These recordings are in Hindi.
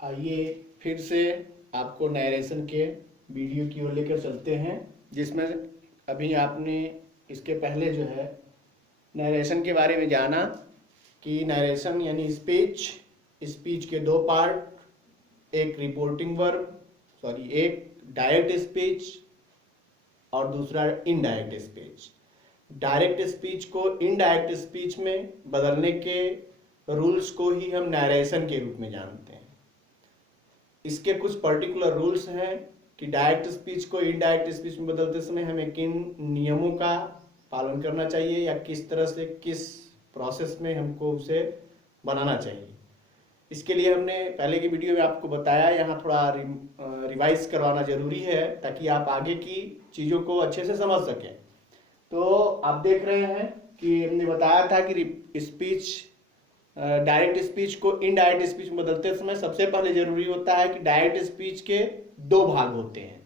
आइए फिर से आपको नरेशन के वीडियो की ओर लेकर चलते हैं, जिसमें अभी आपने इसके पहले जो है नरेशन के बारे में जाना कि नरेशन यानी स्पीच के दो पार्ट, एक रिपोर्टिंग वर्ब एक डायरेक्ट स्पीच और दूसरा इनडायरेक्ट स्पीच। डायरेक्ट स्पीच को इनडायरेक्ट स्पीच में बदलने के रूल्स को ही हम नरेशन के रूप में जानते हैं। इसके कुछ पर्टिकुलर रूल्स हैं कि डायरेक्ट स्पीच को इनडायरेक्ट स्पीच में बदलते समय हमें किन नियमों का पालन करना चाहिए या किस तरह से किस प्रोसेस में हमको उसे बनाना चाहिए। इसके लिए हमने पहले की वीडियो में आपको बताया, यहाँ थोड़ा रिवाइज करवाना जरूरी है ताकि आप आगे की चीज़ों को अच्छे से समझ सकें। तो आप देख रहे हैं कि हमने बताया था कि स्पीच डायरेक्ट स्पीच को इनडायरेक्ट स्पीच में बदलते समय सबसे पहले जरूरी होता है कि डायरेक्ट स्पीच के दो भाग होते हैं।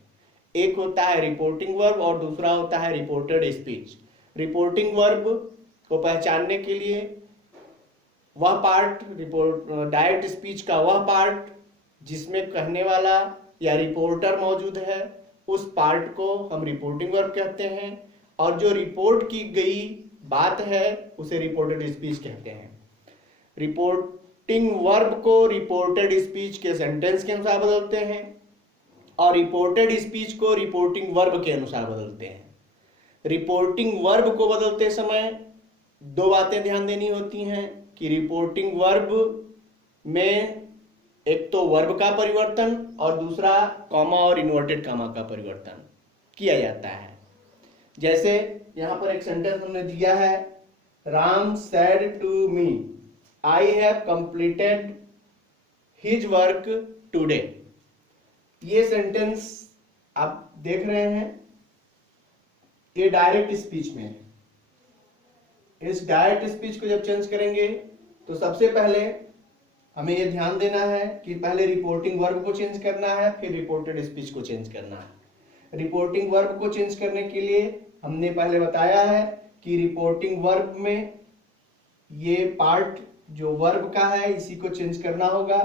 एक होता है रिपोर्टिंग वर्ब और दूसरा होता है रिपोर्टेड स्पीच। रिपोर्टिंग वर्ब को पहचानने के लिए वह पार्ट डायरेक्ट स्पीच का वह पार्ट जिसमें कहने वाला या रिपोर्टर मौजूद है, उस पार्ट को हम रिपोर्टिंग वर्ब कहते हैं, और जो रिपोर्ट की गई बात है उसे रिपोर्टेड स्पीच कहते हैं। रिपोर्टिंग वर्ब को रिपोर्टेड स्पीच के सेंटेंस के अनुसार बदलते हैं और रिपोर्टेड स्पीच को रिपोर्टिंग वर्ब के अनुसार बदलते हैं। रिपोर्टिंग वर्ब को बदलते समय दो बातें ध्यान देनी होती हैं कि रिपोर्टिंग वर्ब में एक तो वर्ब का परिवर्तन और दूसरा कॉमा और इन्वर्टेड कॉमा का परिवर्तन किया जाता है। जैसे यहां पर एक सेंटेंस हमने दिया है, Ram said to me I have completed his work today. ये सेंटेंस आप देख रहे हैं, ये डायरेक्ट स्पीच में है। इस डायरेक्ट स्पीच को जब चेंज करेंगे तो सबसे पहले हमें यह ध्यान देना है कि पहले रिपोर्टिंग वर्ब को चेंज करना है, फिर रिपोर्टेड स्पीच को चेंज करना है। रिपोर्टिंग वर्ब को चेंज करने के लिए हमने पहले बताया है कि रिपोर्टिंग वर्ब में ये पार्ट जो वर्ब का है इसी को चेंज करना होगा,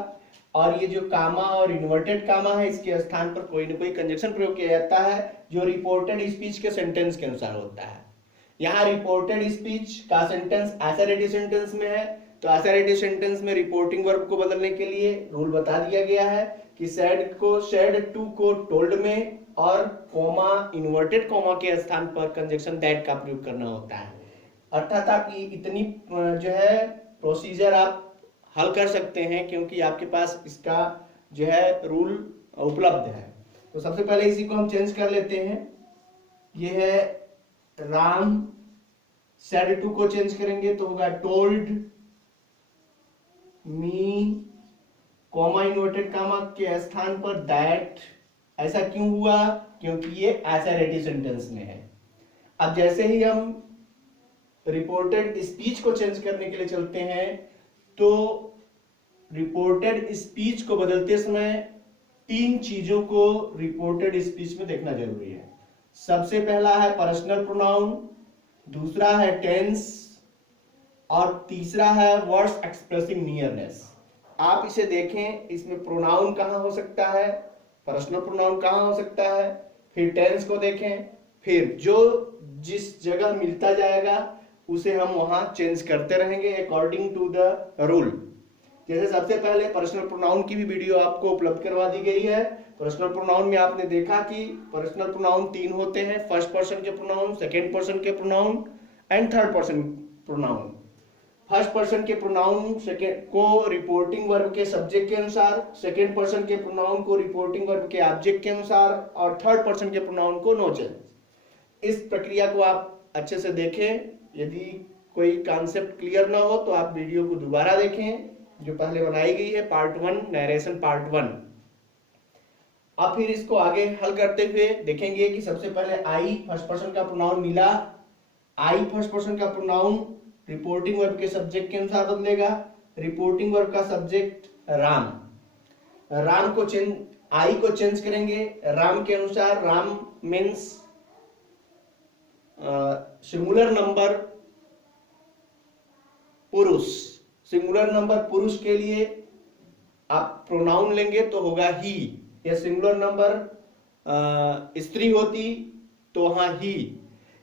और ये जो कामा और इन्वर्टेड कामा है इसके स्थान पर कोई ना कोई कंजक्शन प्रयोग किया जाता है जो रिपोर्टेड स्पीच के सेंटेंस के अनुसार होता है। यहाँ रिपोर्टेड स्पीच का सेंटेंस एसरेटिव सेंटेंस में है, तो एसरेटिव सेंटेंस में रिपोर्टिंग वर्ब को बदलने के लिए रूल बता दिया गया है कि सेड टू को टोल्ड में और कॉमा इन्वर्टेड कॉमा के स्थान पर कंजक्शन दैट का प्रयोग करना होता है। अर्थात आप इतनी जो है प्रोसीजर आप हल कर सकते हैं क्योंकि आपके पास इसका जो है रूल उपलब्ध है। तो सबसे पहले इसी को हम चेंज कर लेते हैं। ये है राम सेड टू को चेंज करेंगे तो होगा told me comma inverted comma के स्थान पर दैट। ऐसा क्यों हुआ? क्योंकि ये एसरेटिव सेंटेंस में है। अब जैसे ही हम रिपोर्टेड स्पीच को चेंज करने के लिए चलते हैं तो रिपोर्टेड स्पीच को बदलते समय तीन चीजों को रिपोर्टेड स्पीच में देखना जरूरी है। सबसे पहला है पर्सनल प्रोनाउन, दूसरा है टेंस और तीसरा है वर्ड्स एक्सप्रेसिंग नियरनेस। आप इसे देखें, इसमें प्रोनाउन कहां हो सकता है, पर्सनल प्रोनाउन कहां हो सकता है, फिर टेंस को देखें, फिर जो जिस जगह मिलता जाएगा उसे हम वहां चेंज करते रहेंगे अकॉर्डिंग टू द रूल। जैसे सबसे पहले पर्सनल प्रोनाउन की भी वीडियो आपको उपलब्ध करवा दी गई है। पर्सनल प्रोनाउन में आपने देखा कि पर्सनल प्रोनाउन तीन होते हैं, फर्स्ट पर्सन के प्रोनाउन, सेकेंड पर्सन के pronoun and third person pronoun. First person के प्रोनाउन को रिपोर्टिंग वर्ब के सब्जेक्ट के अनुसार, सेकेंड पर्सन के प्रोनाउन को रिपोर्टिंग वर्ब के ऑब्जेक्ट के अनुसार और थर्ड पर्सन के प्रोनाउन को नो चेंज। इस प्रक्रिया को आप अच्छे से देखें। यदि कोई कॉन्सेप्ट क्लियर ना हो तो आप वीडियो को दोबारा देखें जो पहले बनाई गई है, पार्ट 1 नरेशन पार्ट 1। अब फिर इसको आगे हल करते हुए देखेंगे कि सबसे पहले आई फर्स्ट पर्सन का प्रोनाउन मिला। आई फर्स्ट पर्सन का प्रोनाउन रिपोर्टिंग वर्ब के सब्जेक्ट के अनुसार बदलेगा। रिपोर्टिंग वर्ब का सब्जेक्ट राम, राम को चेंज, आई को चेंज करेंगे राम के अनुसार। राम मीन्स सिंगुलर नंबर पुरुष। सिंगुलर नंबर पुरुष के लिए आप प्रोनाउन लेंगे तो होगा ही, या सिंगुलर नंबर स्त्री होती तो वहां ही,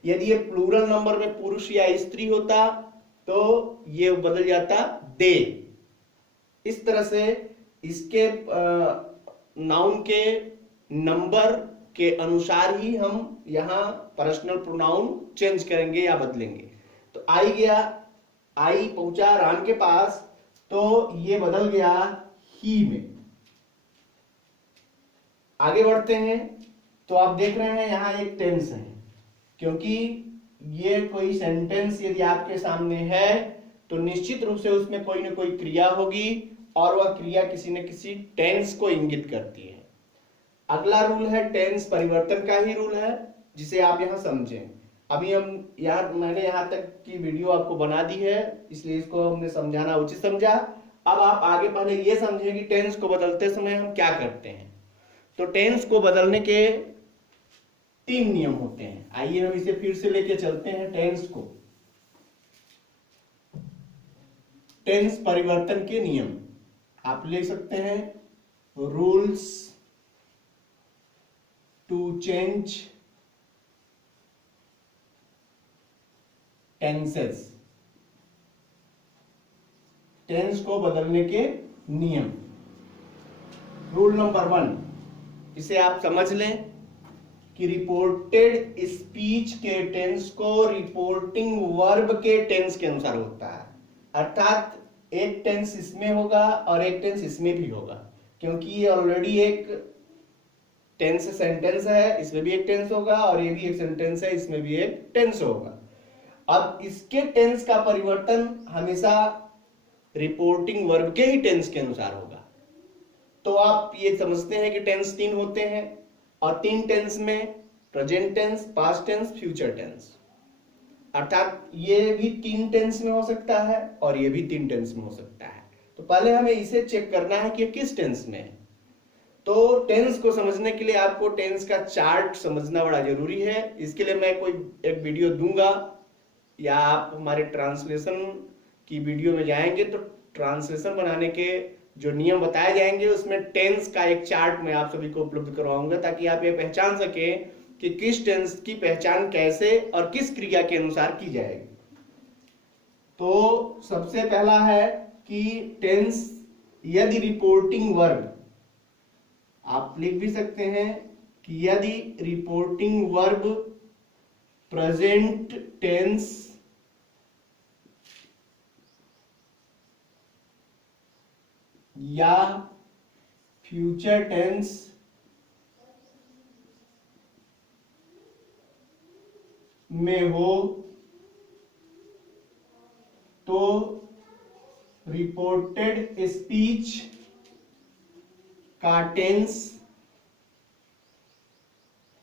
यदि ये प्लूरल नंबर में पुरुष या स्त्री होता तो ये बदल जाता दे। इस तरह से इसके नाउन के नंबर के अनुसार ही हम यहां पर्सनल प्रोनाउन चेंज करेंगे या बदलेंगे। तो आई गया, आई पहुंचा राम के पास तो ये बदल गया ही में। आगे बढ़ते हैं तो आप देख रहे हैं यहां एक टेंस है, क्योंकि ये कोई सेंटेंस यदि आपके सामने है तो निश्चित रूप से उसमें कोई ना कोई क्रिया होगी और वह क्रिया किसी न किसी टेंस को इंगित करती है। अगला रूल है टेंस परिवर्तन का ही रूल है, जिसे आप यहां समझें। अभी मैंने यहां तक की वीडियो आपको बना दी है, इसलिए इसको हमने समझाना उचित समझा। अब आप आगे पहले ये समझें कि टेंस को बदलते समय हम क्या करते हैं। तो टेंस को बदलने के 3 नियम होते हैं। आइए हम इसे फिर से लेके चलते हैं टेंस को। टेंस परिवर्तन के नियम आप ले सकते हैं, rules to change tenses, tense को बदलने के नियम। रूल नंबर 1, इसे आप समझ लें कि रिपोर्टेड स्पीच के टेंस को रिपोर्टिंग वर्ब के टेंस के अनुसार होता है। अर्थात एक टेंस इसमें होगा और एक टेंस इसमें भी होगा, क्योंकि ये ऑलरेडी एक टेंस सेंटेंस है, इसमें भी एक टेंस होगा, और ये भी एक सेंटेंस है, इसमें भी एक टेंस होगा। अब इसके टेंस का परिवर्तन हमेशा रिपोर्टिंग वर्ब के ही टेंस के अनुसार होगा। तो आप ये समझते हैं कि टेंस 3 होते हैं, और 3 टेंस में present tense, past tense, future tense. अर्थात ये भी 3 टेंस में हो सकता है और ये भी 3 टेंस में हो सकता है। तो पहले हमें इसे चेक करना है कि किस टेंस में है। तो टेंस को समझने के लिए आपको टेंस का चार्ट समझना बड़ा जरूरी है। इसके लिए मैं कोई एक वीडियो दूंगा, या आप हमारे ट्रांसलेशन की वीडियो में जाएंगे तो ट्रांसलेशन बनाने के जो नियम बताए जाएंगे उसमें टेंस का एक चार्ट मैं आप सभी को उपलब्ध करवाऊंगा, ताकि आप ये पहचान सकें कि किस टेंस की पहचान कैसे और किस क्रिया के अनुसार की जाएगी। तो सबसे पहला है कि टेंस यदि रिपोर्टिंग वर्ब, आप लिख भी सकते हैं कि यदि रिपोर्टिंग वर्ब प्रेजेंट टेंस या फ्यूचर टेंस में हो तो रिपोर्टेड स्पीच का टेंस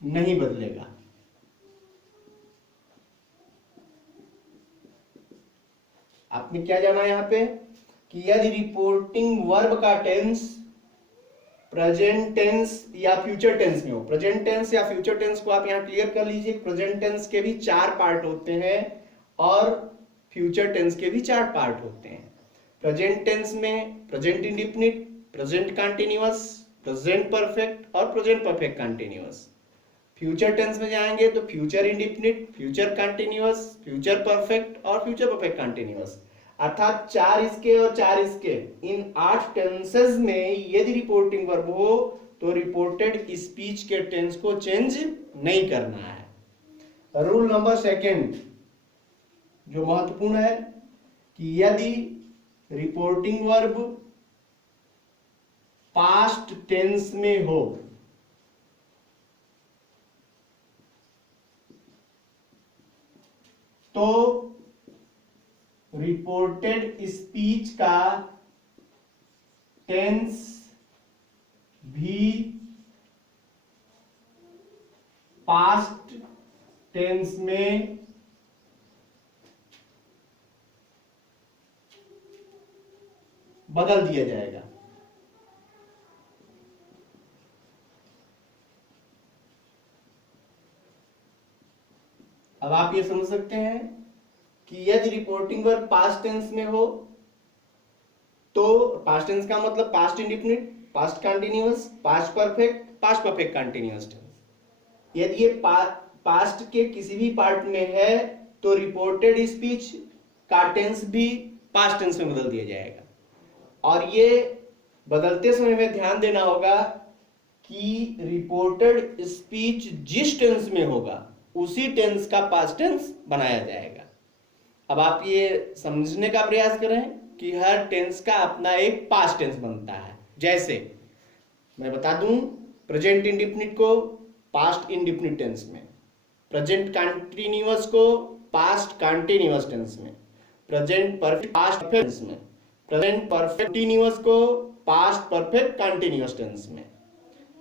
नहीं बदलेगा। आपने क्या जाना यहां पे कि यदि रिपोर्टिंग वर्ब का टेंस प्रेजेंट टेंस या फ्यूचर टेंस में हो। प्रेजेंट टेंस या फ्यूचर टेंस को आप यहां क्लियर कर लीजिए। प्रेजेंट टेंस के भी 4 पार्ट होते हैं और फ्यूचर टेंस के भी 4 पार्ट होते हैं। प्रेजेंट टेंस में present indefinite, present continuous, present perfect और present perfect continuous. Future tense में जाएंगे तो future indefinite, future continuous, future perfect और फ्यूचर परफेक्ट कंटीन्यूअस। अर्थात 4 इसके और 4 इसके, इन 8 टेंसेस में यदि रिपोर्टिंग वर्ब हो तो रिपोर्टेड स्पीच के टेंस को चेंज नहीं करना है। रूल नंबर 2 जो महत्वपूर्ण है कि यदि रिपोर्टिंग वर्ब पास्ट टेंस में हो तो रिपोर्टेड स्पीच का टेंस भी पास्ट टेंस में बदल दिया जाएगा। अब आप ये समझ सकते हैं कि यदि रिपोर्टिंग वर्ब पास्ट टेंस में हो तो पास्ट टेंस का मतलब past indefinite, past continuous, past perfect continuous tense. यदि ये पास्ट के किसी भी पार्ट में है तो रिपोर्टेड स्पीच का टेंस भी पास्ट टेंस में बदल दिया जाएगा। और ये बदलते समय में ध्यान देना होगा कि रिपोर्टेड स्पीच जिस टेंस में होगा उसी टेंस का पास्ट टेंस बनाया जाएगा। अब आप ये समझने का प्रयास करें कि हर टेंस का अपना एक पास्ट टेंस बनता है। जैसे मैं बता दूं, प्रेजेंट इंडिफिनिट को पास्ट इंडिफिनिट टेंस में, प्रेजेंट कंटीन्यूअस को पास्ट कंटीन्यूअस टेंस में, present perfect past perfect tense में, प्रेजेंट परफेक्ट कंटीन्यूअस को पास्ट परफेक्ट कंटीन्यूअस टेंस में।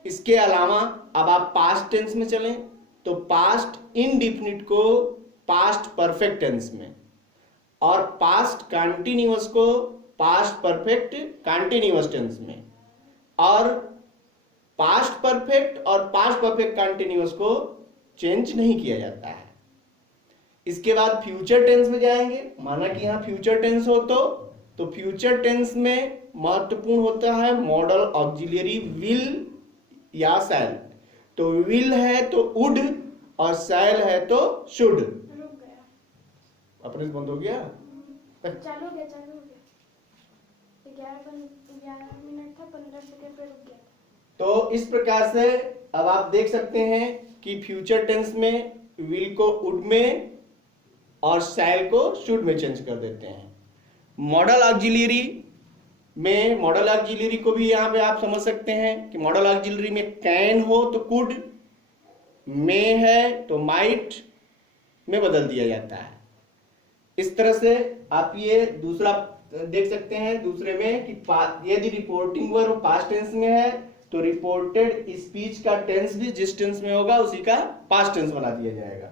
इसके अलावा अब आप पास्ट टेंस में चलें तो पास्ट इंडिफिनिट को पास्ट परफेक्ट टेंस में, और पास्ट कंटीन्यूअस को पास्ट परफेक्ट कंटीन्यूअस टेंस में, और पास्ट परफेक्ट और पास्ट परफेक्ट कंटीन्यूअस को चेंज नहीं किया जाता है। इसके बाद फ्यूचर टेंस में जाएंगे। माना कि यहां फ्यूचर टेंस हो तो फ्यूचर टेंस में महत्वपूर्ण होता है मॉडल ऑक्सिलरी विल या शैल। तो विल है तो वुड और शैल है तो शुड। अपने बंद हो गया, चालू हो गया 11 मिनट था, 15 सेकंड पे रुक गया। तो इस प्रकार से अब आप देख सकते हैं कि फ्यूचर टेंस में विल को वुड में और शैल को शुड में चेंज कर देते हैं। मॉडल ऑक्सिलरी में, मॉडल ऑक्सिलरी को भी यहां पे आप समझ सकते हैं कि मॉडल ऑक्सिलरी में कैन हो तो कुड, मे है तो माइट में बदल दिया जाता है। इस तरह से आप ये दूसरा देख सकते हैं दूसरे में कि यदि रिपोर्टिंग वर्ब पास्ट टेंस में है तो रिपोर्टेड स्पीच का टेंस भी जिस टेंस में होगा उसी का पास्ट टेंस बना दिया जाएगा।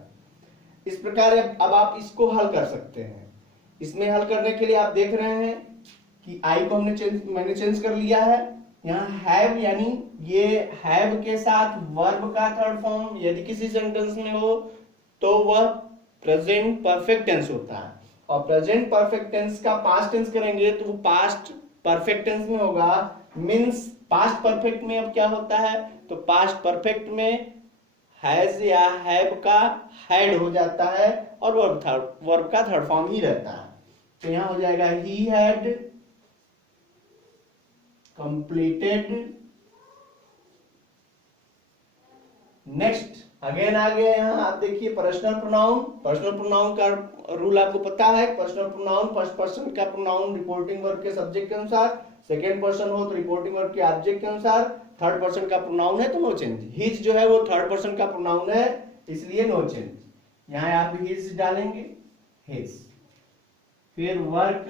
इस प्रकार अब आप इसको हल कर सकते हैं। इसमें हल करने के लिए आप देख रहे हैं कि आई को मैंने चेंज कर लिया है। यहाँ हैव यानी ये हैव के साथ वर्ब का थर्ड फॉर्म यदि किसी सेंटेंस में हो तो वह प्रेजेंट परफेक्ट टेंस होता है, और प्रेजेंट परफेक्ट टेंस का पास्ट टेंस करेंगे तो वो पास्ट परफेक्ट टेंस में होगा। मींस पास्ट परफेक्ट में अब क्या होता है, तो पास्ट परफेक्ट में हैज या हैव का हैड हो जाता है और वर्ब का थर्ड फॉर्म ही रहता है। तो यहां हो जाएगा he had completed. Next again आ गया, यहां आप देखिए पर्सनल प्रोनाउन। पर्सनल प्रोनाउन का रूल आपको पता है। पर्सनल प्रोनाउन फर्स्ट पर्सन का प्रोनाउन रिपोर्टिंग वर्ब के सब्जेक्ट के अनुसार, सेकेंड पर्सन हो तो रिपोर्टिंग वर्ब के ऑब्जेक्ट के अनुसार, थर्ड पर्सन का प्रोनाउन है तो नो चेंज। हिज जो है वो थर्ड पर्सन का प्रोनाउन है इसलिए नो चेंज। यहां आप हिज डालेंगे, हिज। फिर वर्क,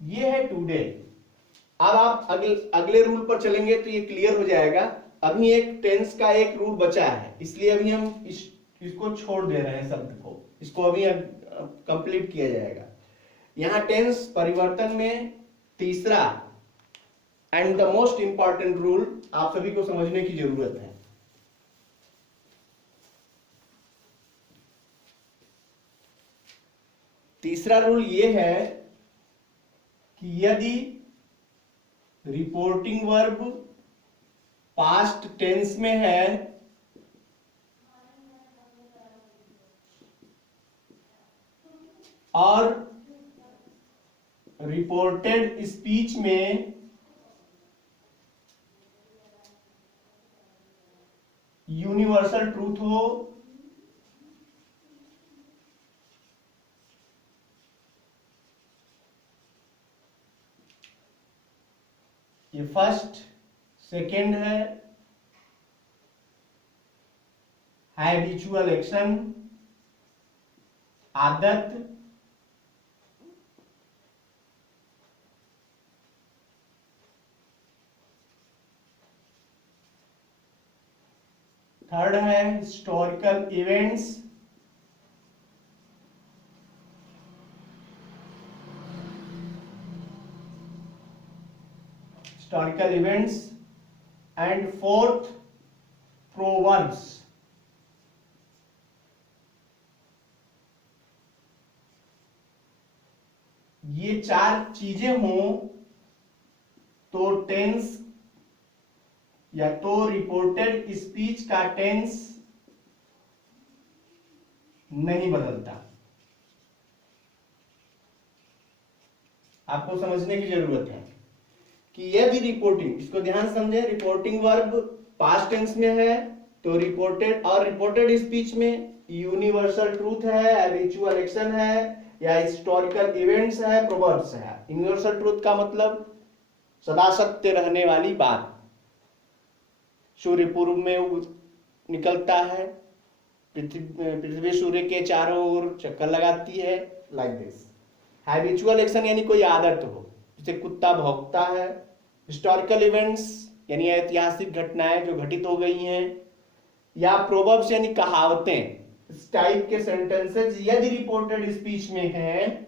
ये है टुडे। अब आप अगले रूल पर चलेंगे तो ये क्लियर हो जाएगा। अभी एक टेंस का एक रूल बचा है इसलिए अभी हम इसको छोड़ दे रहे हैं शब्द को, इसको अभी कंप्लीट किया जाएगा। यहां टेंस परिवर्तन में तीसरा and the most important rule आप सभी को समझने की जरूरत है। तीसरा रूल ये है कि यदि रिपोर्टिंग वर्ब पास्ट टेंस में है और रिपोर्टेड स्पीच में यूनिवर्सल ट्रूथ हो, ये फर्स्ट सेकेंड है हैबिचुअल एक्शन, आदत, थर्ड है historical events, historical events, and fourth proverbs. ये चार चीजें हों तो टेंस या तो रिपोर्टेड स्पीच का टेंस नहीं बदलता। आपको समझने की जरूरत है कि यदि रिपोर्टिंग, इसको ध्यान से समझे, रिपोर्टिंग वर्ब पास्ट टेंस में है तो रिपोर्टेड, और रिपोर्टेड स्पीच में यूनिवर्सल ट्रूथ है, हैबिचुअल एक्शन है या हिस्टोरिकल इवेंट्स है, प्रोवर्ब्स है। यूनिवर्सल ट्रूथ का मतलब सदा सत्य रहने वाली बात, सूर्य पूर्व में निकलता है, पृथ्वी सूर्य के चारों ओर चक्कर लगाती है, लाइक दिस। हैबिचुअल एक्शन यानी कोई आदत हो, जैसे कुत्ता भौंकता है। हिस्टोरिकल इवेंट्स यानी ऐतिहासिक घटनाएं जो घटित हो गई हैं, या प्रोवर्ब्स यानी कहावतें। इस टाइप के सेंटेंसेस यदि रिपोर्टेड स्पीच में हैं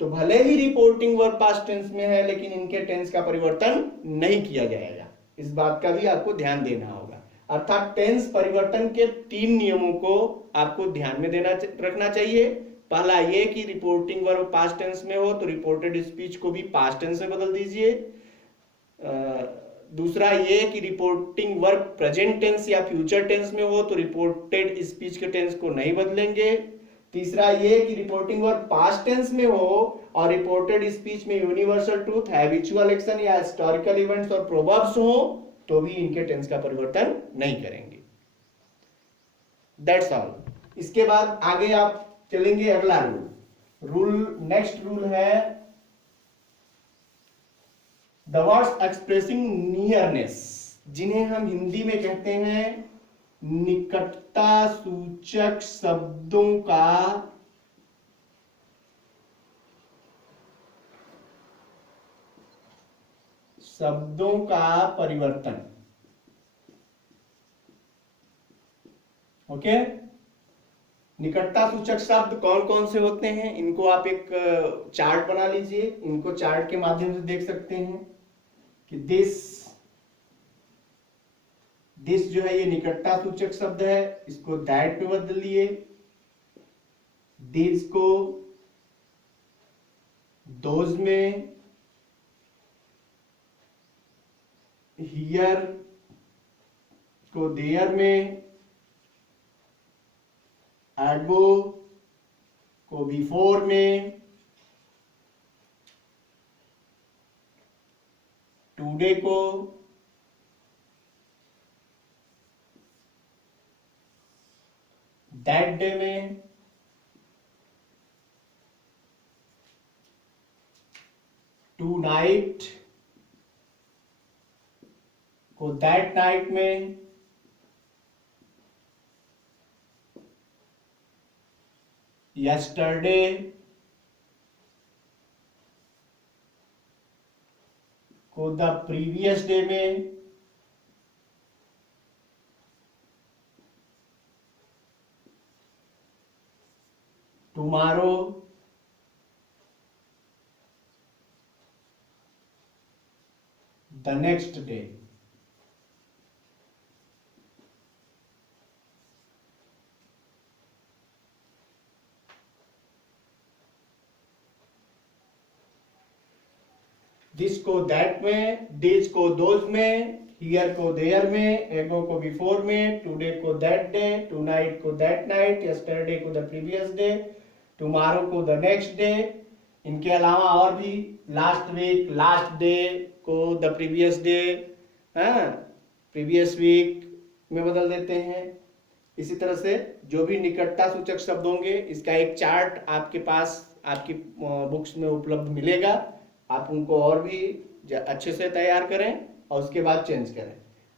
तो भले ही रिपोर्टिंग वर्ब पास्ट टेंस में है लेकिन इनके टेंस का परिवर्तन नहीं किया जाएगा। इस बात का भी आपको ध्यान देना होगा। अर्थात टेंस परिवर्तन के 3 नियमों को आपको ध्यान में रखना चाहिए। पहला ये कि रिपोर्टिंग वर्ब पास्ट टेंस में हो तो रिपोर्टेड स्पीच को भी पास्ट टेंस में बदल दीजिए। दूसरा ये कि रिपोर्टिंग वर्ब प्रेजेंट टेंस या फ्यूचर टेंस में हो तो रिपोर्टेड स्पीच के टेंस को नहीं बदलेंगे। तीसरा ये कि रिपोर्टिंग वर्ब पास्ट टेंस में हो और रिपोर्टेड स्पीच में यूनिवर्सल ट्रूथ, हैबिचुअल एक्शन या हिस्टोरिकल इवेंट्स और प्रोवर्ब्स हो तो भी इनके टेंस का परिवर्तन नहीं करेंगे। That's all. इसके बाद आगे आप चलेंगे अगला नेक्स्ट रूल है द वर्ड्स एक्सप्रेसिंग नियरनेस, जिन्हें हम हिंदी में कहते हैं निकटता सूचक शब्दों का परिवर्तन। ओके, निकटता सूचक शब्द कौन कौन से होते हैं इनको आप एक चार्ट बना लीजिए। इनको चार्ट के माध्यम से देख सकते हैं कि दिस जो है ये निकटता सूचक शब्द है, इसको दैट पे बदलिए। दिस को दोज में, हियर को देयर में, एगो को बिफोर में, टुडे को दैट डे में, टू नाइट को दैट नाइट में, yesterday को द प्रीवियस डे में, tomorrow the next day. This को दैट में, दिस को दोज में, हियर को देयर में, एगो को बिफोर में, टुडे को दैट डे, टू नाइट को दैट नाइट, यस्टरडे को द प्रीवियस डे, टुमारो को द नेक्स्ट डे। इनके अलावा और भी लास्ट वीक, लास्ट डे को the previous day, previous week में बदल देते हैं। इसी तरह से जो भी निकटता सूचक शब्द होंगे इसका एक चार्ट आपके पास आपकी बुक्स में उपलब्ध मिलेगा। आप उनको और भी अच्छे से तैयार करें और उसके बाद चेंज करें।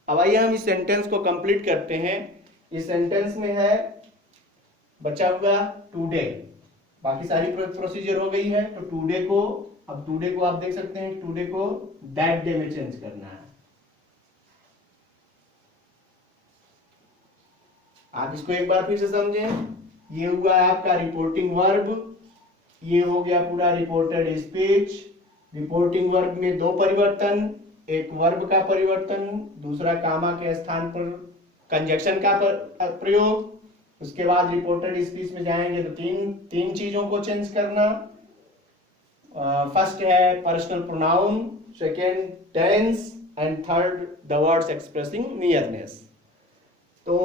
अब आइए हम इस सेंटेंस को कंप्लीट करते हैं। इस सेंटेंस में है बचा हुआ टुडे, बाकी सारी प्रोसीजर हो गई है। तो टुडे को, अब टुडे को आप देख सकते हैं, टुडे को दैट डे में चेंज करना है। आप इसको एक बार फिर से समझें। ये हुआ है आपका रिपोर्टिंग वर्ब, ये हो गया पूरा रिपोर्टेड स्पीच। रिपोर्टिंग वर्ब में 2 परिवर्तन, एक वर्ब का परिवर्तन, दूसरा कामा के स्थान पर कंजक्शन का प्रयोग। उसके बाद रिपोर्टेड स्पीच में जाएंगे तो तीन चीजों को चेंज करना। फर्स्ट है personal pronoun, second tense and third the words expressing nearness. तो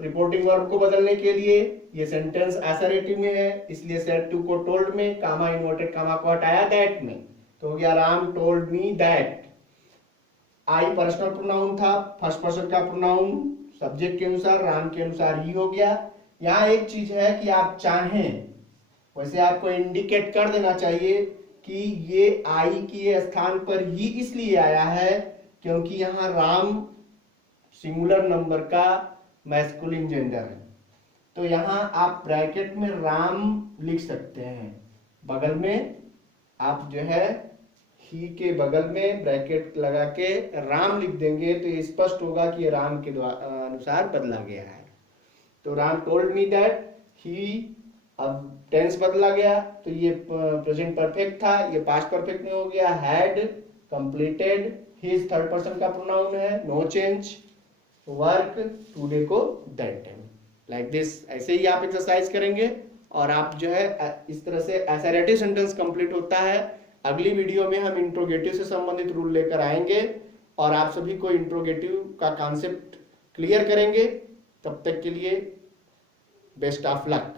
रिपोर्टिंग वर्ब को बदलने के लिए ये सेंटेंस असर्टिव में है, इसलिए सेड टू को टोल्ड में, कामा इन्वर्टेड कामा को हटाया दैट में, तो हो गया Ram told me that. I personal pronoun था, फर्स्ट पर्सन का प्रोनाउन सब्जेक्ट के अनुसार, राम के अनुसार ही हो गया। यहाँ एक चीज है कि आप चाहें वैसे आपको इंडिकेट कर देना चाहिए कि ये आई के स्थान पर ही इसलिए आया है क्योंकि यहाँ राम सिंगुलर नंबर का मैस्कुलिन जेंडर है। तो यहाँ आप ब्रैकेट में राम लिख सकते हैं, बगल में आप जो है ही के बगल में ब्रैकेट लगा के राम लिख देंगे तो ये स्पष्ट होगा कि ये राम के अनुसार बदला गया है। तो Ram told me that he, अब टेंस बदला गया तो ये प्रेजेंट परफेक्ट था, ये पास्ट परफेक्ट में हो गया had completed. His third person का प्रोनाउन है, नो चेंज। वर्क टुडे को दैट टाइम, लाइक दिस। ऐसे ही आप एक्सरसाइज करेंगे और आप जो है इस तरह से असर्टिव सेंटेंस कंप्लीट होता है। अगली वीडियो में हम इंट्रोगेटिव से संबंधित रूल लेकर आएंगे और आप सभी को इंट्रोगेटिव का कॉन्सेप्ट क्लियर करेंगे। तब तक के लिए बेस्ट ऑफ लक।